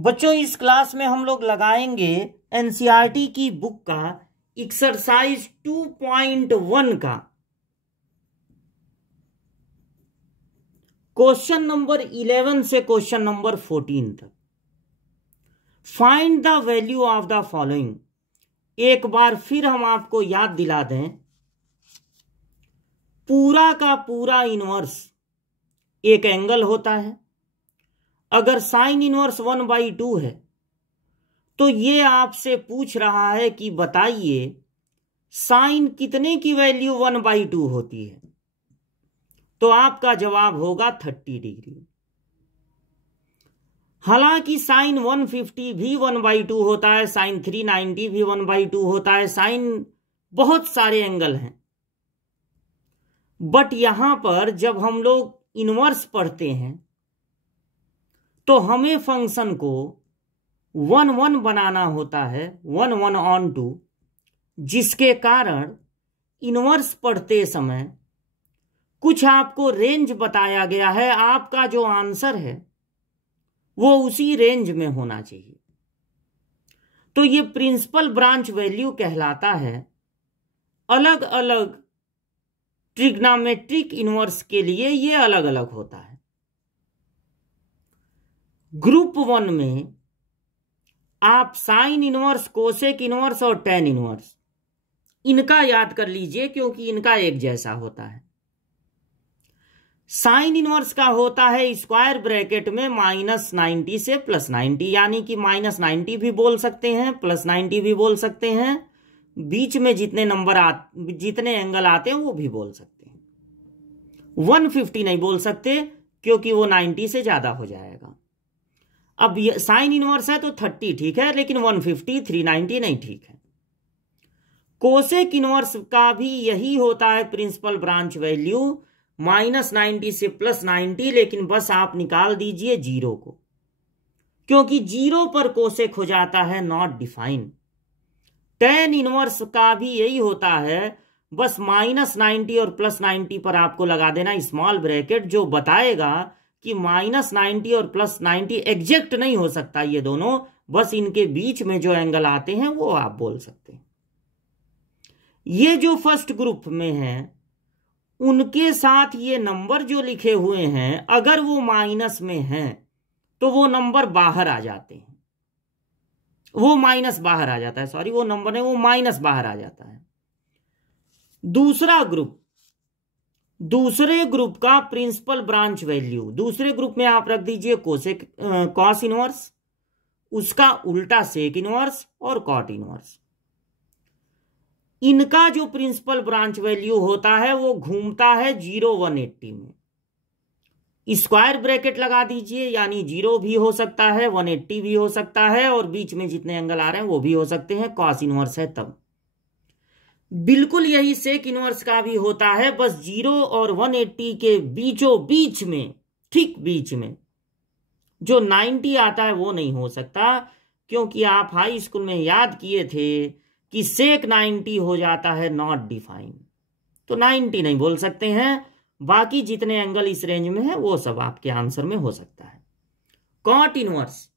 बच्चों इस क्लास में हम लोग लगाएंगे एनसीईआरटी की बुक का एक्सरसाइज 2.1 का क्वेश्चन नंबर 11 से क्वेश्चन नंबर 14 तक। Find the value of the following. एक बार फिर हम आपको याद दिला दें, पूरा का पूरा इनवर्स एक एंगल होता है। अगर साइन इनवर्स 1/2 है तो ये आपसे पूछ रहा है कि बताइए साइन कितने की वैल्यू 1/2 होती है, तो आपका जवाब होगा 30 डिग्री। हालांकि साइन 150 भी 1/2 होता है, साइन 390 भी 1/2 होता है, साइन बहुत सारे एंगल हैं। बट यहां पर जब हम लोग इनवर्स पढ़ते हैं तो हमें फंक्शन को 1 बनाना होता है, 1/2, जिसके कारण इनवर्स पढ़ते समय कुछ आपको रेंज बताया गया है। आपका जो आंसर है वो उसी रेंज में होना चाहिए। तो ये प्रिंसिपल ब्रांच वैल्यू कहलाता है। अलग अलग ट्रिग्नोमेट्रिक इनवर्स के लिए ये अलग अलग होता है। ग्रुप 1 में आप साइन इनवर्स, कोसेक इनवर्स और टेन इनवर्स इनका याद कर लीजिए, क्योंकि इनका एक जैसा होता है। साइन इनवर्स का होता है स्क्वायर ब्रैकेट में -90 से +90, यानी कि -90 भी बोल सकते हैं, +90 भी बोल सकते हैं, बीच में जितने एंगल आते हैं वो भी बोल सकते हैं। 150 नहीं बोल सकते क्योंकि वो 90 से ज्यादा हो जाएगा। अब साइन इनवर्स है तो 30 ठीक है, लेकिन 150, 390 नहीं ठीक है। कोसेक इनवर्स का भी यही होता है प्रिंसिपल ब्रांच वैल्यू, -90 से +90, लेकिन बस आप निकाल दीजिए 0 को, क्योंकि 0 पर कोसेक हो जाता है नॉट डिफाइन। टेन इनवर्स का भी यही होता है, बस -90 और +90 पर आपको लगा देना स्मॉल ब्रैकेट, जो बताएगा कि -90 और +90 एग्जैक्ट नहीं हो सकता ये दोनों, बस इनके बीच में जो एंगल आते हैं वो आप बोल सकते हैं। ये जो फर्स्ट ग्रुप में है उनके साथ ये नंबर जो लिखे हुए हैं, अगर वो माइनस में हैं तो वो नंबर बाहर आ जाते हैं, वो माइनस बाहर आ जाता है, सॉरी वो नंबर है वो माइनस बाहर आ जाता है। दूसरा ग्रुप, दूसरे ग्रुप का प्रिंसिपल ब्रांच वैल्यू, दूसरे ग्रुप में आप रख दीजिए कोसेक कॉस इनवर्स, उसका उल्टा सेक इनवर्स और कॉट इनवर्स। इनका जो प्रिंसिपल ब्रांच वैल्यू होता है वो घूमता है 0 180 में। स्क्वायर ब्रैकेट लगा दीजिए, यानी 0 भी हो सकता है, 180 भी हो सकता है, और बीच में जितने एंगल आ रहे हैं वो भी हो सकते हैं। कॉस इनवर्स है तब। बिल्कुल यही सेक इनवर्स का भी होता है, बस 0 और 180 के बीचों बीच में, ठीक बीच में जो 90 आता है वो नहीं हो सकता, क्योंकि आप हाई स्कूल में याद किए थे कि सेक 90 हो जाता है नॉट डिफाइन, तो 90 नहीं बोल सकते हैं। बाकी जितने एंगल इस रेंज में है वो सब आपके आंसर में हो सकता है। कॉट इनवर्स,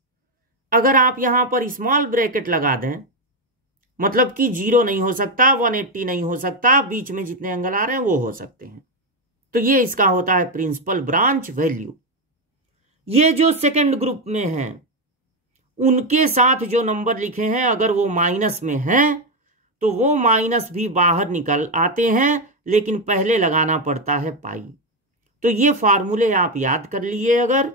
अगर आप यहां पर स्मॉल ब्रैकेट लगा दें, मतलब कि 0 नहीं हो सकता, 180 नहीं हो सकता, बीच में जितने एंगल आ रहे हैं वो हो सकते हैं, तो ये इसका होता है प्रिंसिपल ब्रांच वैल्यू। ये जो सेकंड ग्रुप में है उनके साथ जो नंबर लिखे हैं, अगर वो माइनस में हैं तो वो माइनस भी बाहर निकल आते हैं, लेकिन पहले लगाना पड़ता है पाई। तो ये फार्मूले आप याद कर लिए। अगर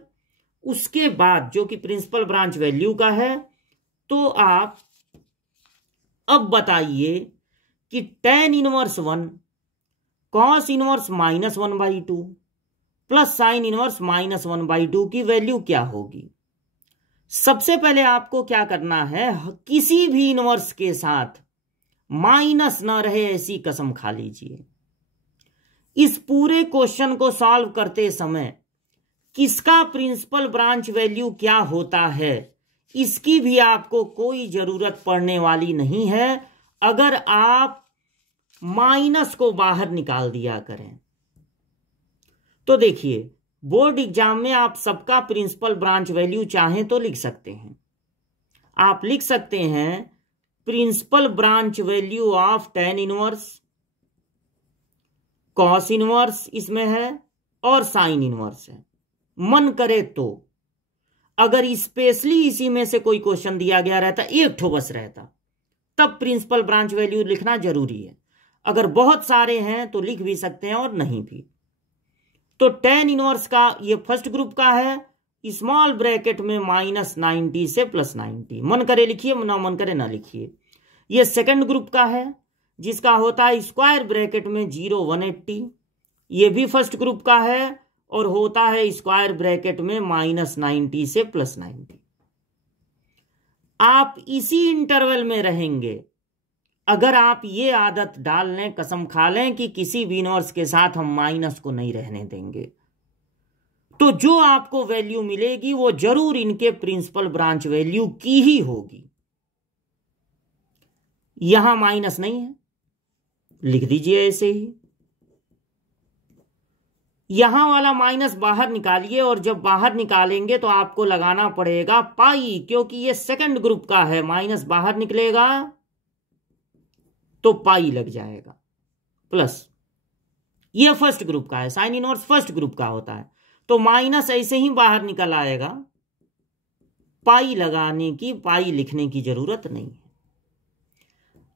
उसके बाद जो कि प्रिंसिपल ब्रांच वैल्यू का है, तो आप अब बताइए कि tan inverse 1 cos inverse -1/2 plus sign inverse -1/2 की वैल्यू क्या होगी। सबसे पहले आपको क्या करना है, किसी भी इनवर्स के साथ माइनस ना रहे ऐसी कसम खा लीजिए। इस पूरे क्वेश्चन को सॉल्व करते समय किसका प्रिंसिपल ब्रांच वैल्यू क्या होता है इसकी भी आपको कोई जरूरत पड़ने वाली नहीं है, अगर आप माइनस को बाहर निकाल दिया करें। तो देखिए बोर्ड एग्जाम में आप सबका प्रिंसिपल ब्रांच वैल्यू चाहें तो लिख सकते हैं। आप लिख सकते हैं principal branch value of tan inverse, cos inverse इसमें है और साइन इनवर्स है। मन करे तो अगर स्पेशली इसी में से कोई क्वेश्चन दिया गया रहता, एक ठो बस रहता, तब प्रिंसिपल ब्रांच वैल्यू लिखना जरूरी है। अगर बहुत सारे हैं तो लिख भी सकते हैं और नहीं भी। तो tan इनवर्स का ये फर्स्ट ग्रुप का है, स्मॉल ब्रैकेट में -90 से +90। मन करे लिखिए, ना मन करे ना लिखिए। ये सेकंड ग्रुप का है जिसका होता है स्क्वायर ब्रैकेट में 0 180। ये भी फर्स्ट ग्रुप का है और होता है स्क्वायर ब्रैकेट में -90 से +90। आप इसी इंटरवल में रहेंगे अगर आप ये आदत डाल लें, कसम खा लें कि किसी भी इनवर्स के साथ हम माइनस को नहीं रहने देंगे, तो जो आपको वैल्यू मिलेगी वो जरूर इनके प्रिंसिपल ब्रांच वैल्यू की ही होगी। यहां माइनस नहीं है, लिख दीजिए ऐसे ही। यहां वाला माइनस बाहर निकालिए और जब बाहर निकालेंगे तो आपको लगाना पड़ेगा पाई, क्योंकि ये सेकंड ग्रुप का है। माइनस बाहर निकलेगा तो पाई लग जाएगा प्लस। ये फर्स्ट ग्रुप का है, साइन इनवर्स फर्स्ट ग्रुप का होता है, तो माइनस ऐसे ही बाहर निकल आएगा। पाई लगाने की, पाई लिखने की जरूरत नहीं है।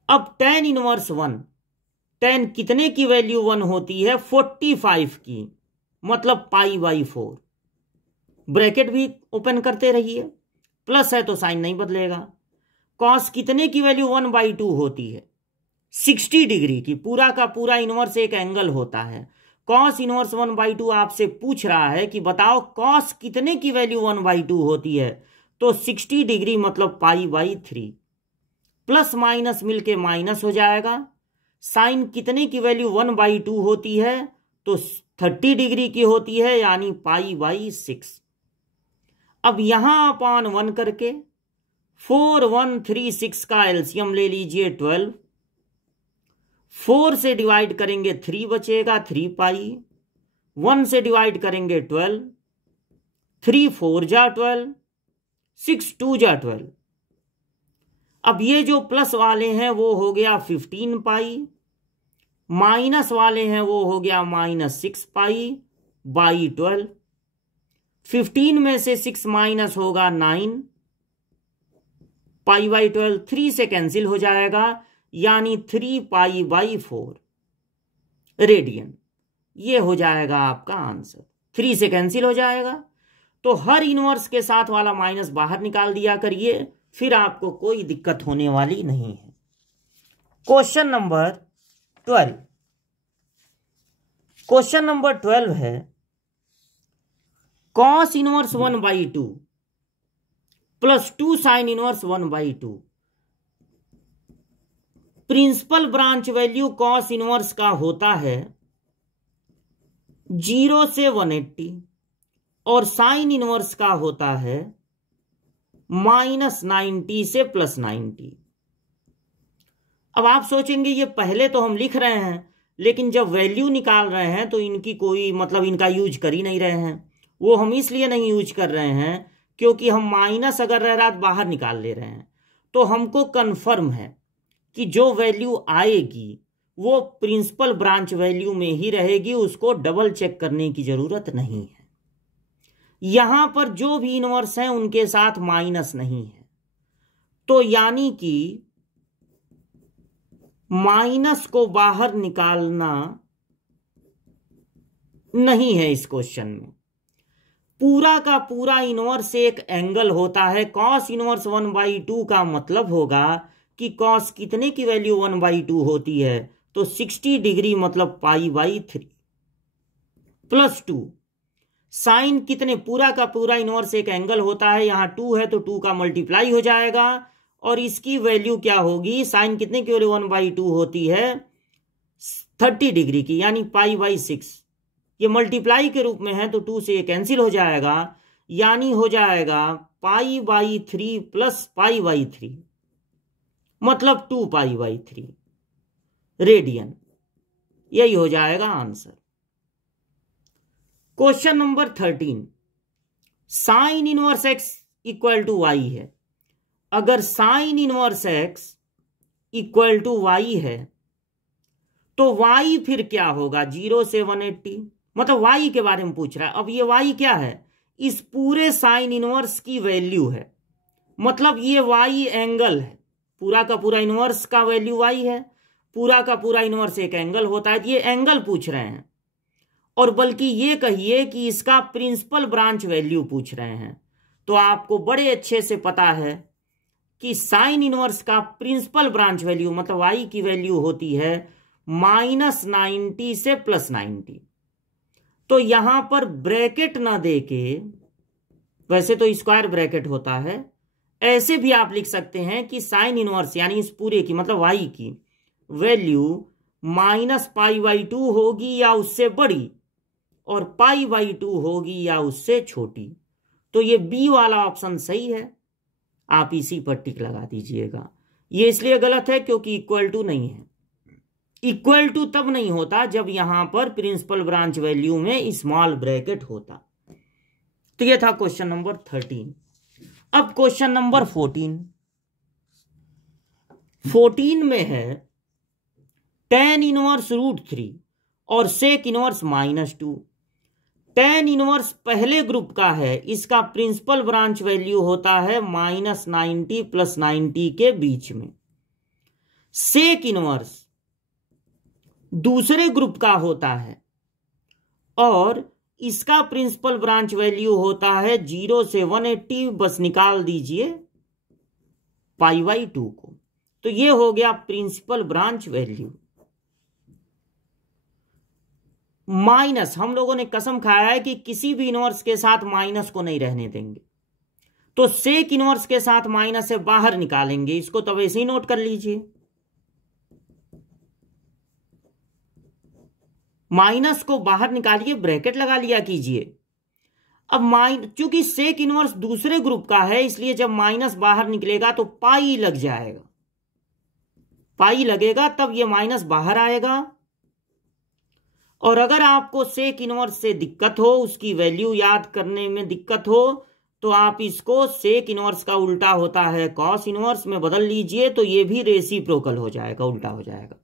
अब tan इनवर्स 1, tan कितने की वैल्यू 1 होती है? 45 की, मतलब π/4। ब्रैकेट भी ओपन करते रहिए, प्लस है तो साइन नहीं बदलेगा। कॉस कितने की वैल्यू 1/2 होती है? 60 डिग्री की। पूरा का पूरा इनवर्स एक एंगल होता है। कॉस इनवर्स 1/2 आपसे पूछ रहा है कि बताओ कॉस कितने की वैल्यू 1/2 होती है, तो 60 डिग्री मतलब π/3। प्लस माइनस मिलके माइनस हो जाएगा। साइन कितने की वैल्यू 1/2 होती है, तो 30 डिग्री की होती है, यानी π/6। अब यहां अपॉन 1 करके 4 1 3 6 का एलसीएम ले लीजिए 12। 4 से डिवाइड करेंगे 3 बचेगा 3π। 1 से डिवाइड करेंगे 12। 3 4 जा 12, 6 2 जा 12। अब ये जो प्लस वाले हैं वो हो गया 15π, माइनस वाले हैं वो हो गया -6π/12। 15 में से 6 माइनस होगा 9, π/12 3 से कैंसिल हो जाएगा, यानी 3π/4 रेडियन। ये हो जाएगा आपका आंसर। 3 से कैंसिल हो जाएगा, तो हर इनवर्स के साथ वाला माइनस बाहर निकाल दिया करिए, फिर आपको कोई दिक्कत होने वाली नहीं है। Question number 12। क्वेश्चन नंबर 12 है cos inverse 1/2 plus 2 sine inverse 1/2। Principal branch value cos inverse का होता है 0 से 180 और साइन इनवर्स का होता है -90 से +90। अब आप सोचेंगे ये पहले तो हम लिख रहे हैं, लेकिन जब वैल्यू निकाल रहे हैं तो इनकी कोई मतलब इनका यूज कर ही नहीं रहे हैं। वो हम इसलिए नहीं यूज कर रहे हैं क्योंकि हम माइनस अगर रह रहा तो बाहर निकाल ले रहे हैं, तो हमको कंफर्म है कि जो वैल्यू आएगी वो प्रिंसिपल ब्रांच वैल्यू में ही रहेगी, उसको डबल चेक करने की जरूरत नहीं है। यहां पर जो भी इनवर्स हैं उनके साथ माइनस नहीं है, तो यानी कि माइनस को बाहर निकालना नहीं है इस क्वेश्चन में। पूरा का पूरा इनवर्स एक एंगल होता है। कॉस इनवर्स 1/2 का मतलब होगा कि कॉस कितने की वैल्यू 1/2 होती है, तो 60 डिग्री मतलब π/3 प्लस 2। साइन कितने, पूरा का पूरा इनवर्स एक एंगल होता है, यहां 2 है तो 2 का मल्टीप्लाई हो जाएगा और इसकी वैल्यू क्या होगी, साइन कितने की वैल्यू 1/2 होती है 30 डिग्री की, यानी π/6। ये मल्टीप्लाई के रूप में है तो 2 से ये कैंसिल हो जाएगा, यानी हो जाएगा π/3 प्लस π/3 मतलब 2π/3 रेडियन। यही हो जाएगा answer. Question number 13, sine inverse x equal to y है। अगर sine inverse x equal to y है तो वाई फिर क्या होगा, 0 से 180, मतलब वाई के बारे में पूछ रहा है। अब ये वाई क्या है, इस पूरे साइन इनवर्स की वैल्यू है, मतलब ये वाई एंगल है, पूरा का पूरा इनवर्स का वैल्यू वाई है, पूरा का पूरा इनवर्स एक एंगल होता है, ये एंगल पूछ रहे हैं। और बल्कि ये कहिए कि इसका प्रिंसिपल ब्रांच वैल्यू पूछ रहे हैं। तो आपको बड़े अच्छे से पता है कि साइन इनवर्स का प्रिंसिपल ब्रांच वैल्यू मतलब वाई की वैल्यू होती है -90 से +90। तो यहां पर ब्रैकेट ना देके, वैसे तो स्क्वायर ब्रैकेट होता है, ऐसे भी आप लिख सकते हैं कि साइन इनवर्स यानी इस पूरे की मतलब वाई की वैल्यू -π/2 होगी या उससे बड़ी और π/2 होगी या उससे छोटी। तो ये बी वाला ऑप्शन सही है, आप इसी पर टिक लगा दीजिएगा। ये इसलिए गलत है क्योंकि इक्वल टू नहीं है। इक्वल टू तब नहीं होता जब यहां पर प्रिंसिपल ब्रांच वैल्यू में स्मॉल ब्रैकेट होता। तो ये था क्वेश्चन नंबर 13। अब क्वेश्चन नंबर 14 में है tan इनवर्स √3 और sec इनवर्स -2। tan इनवर्स पहले ग्रुप का है, इसका प्रिंसिपल ब्रांच वैल्यू होता है -90 +90 के बीच में। sec इनवर्स दूसरे ग्रुप का होता है और इसका प्रिंसिपल ब्रांच वैल्यू होता है 0 से 180, बस निकाल दीजिए π/2 को। तो ये हो गया प्रिंसिपल ब्रांच वैल्यू। माइनस, हम लोगों ने कसम खाया है कि किसी भी इनवर्स के साथ माइनस को नहीं रहने देंगे, तो सेक इनवर्स के साथ माइनस से बाहर निकालेंगे, इसको तो वैसे ही नोट कर लीजिए। माइनस को बाहर निकालिए, ब्रैकेट लगा लिया कीजिए। अब चूंकि सेक इनवर्स दूसरे ग्रुप का है इसलिए जब माइनस बाहर निकलेगा तो पाई लग जाएगा, पाई लगेगा तब ये माइनस बाहर आएगा। और अगर आपको सेक इनवर्स से दिक्कत हो, उसकी वैल्यू याद करने में दिक्कत हो, तो आप इसको सेक इनवर्स का उल्टा होता है कॉस इनवर्स में बदल लीजिए, तो ये भी रेसिप्रोकल हो जाएगा, उल्टा हो जाएगा।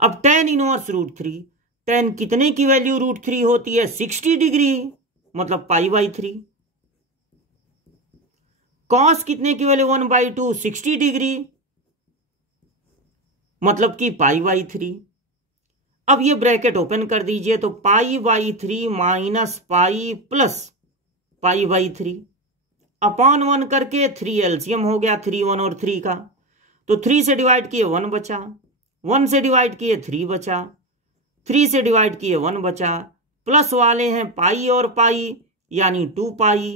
अब tan इनवर्स √3, tan कितने की वैल्यू √3 होती है, 60 डिग्री, मतलब π/3। कॉस कितने की वैल्यू 1/2, 60 डिग्री, मतलब कि π/3। अब ये ब्रैकेट ओपन कर दीजिए, तो π/3 माइनस पाई प्लस π/3 अपॉन 1 करके 3 एलसीएम हो गया, 3 1 और 3 का। तो 3 से डिवाइड किए 1 बचा, 1 से डिवाइड किए 3 बचा, 3 से डिवाइड किए 1 बचा, प्लस वाले हैं पाई और पाई यानी 2 पाई,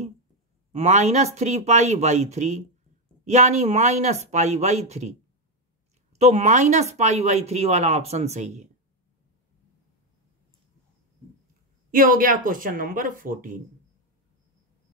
-3 π/3 यानी -π/3। तो -π/3 वाला ऑप्शन सही है। ये हो गया क्वेश्चन नंबर 14।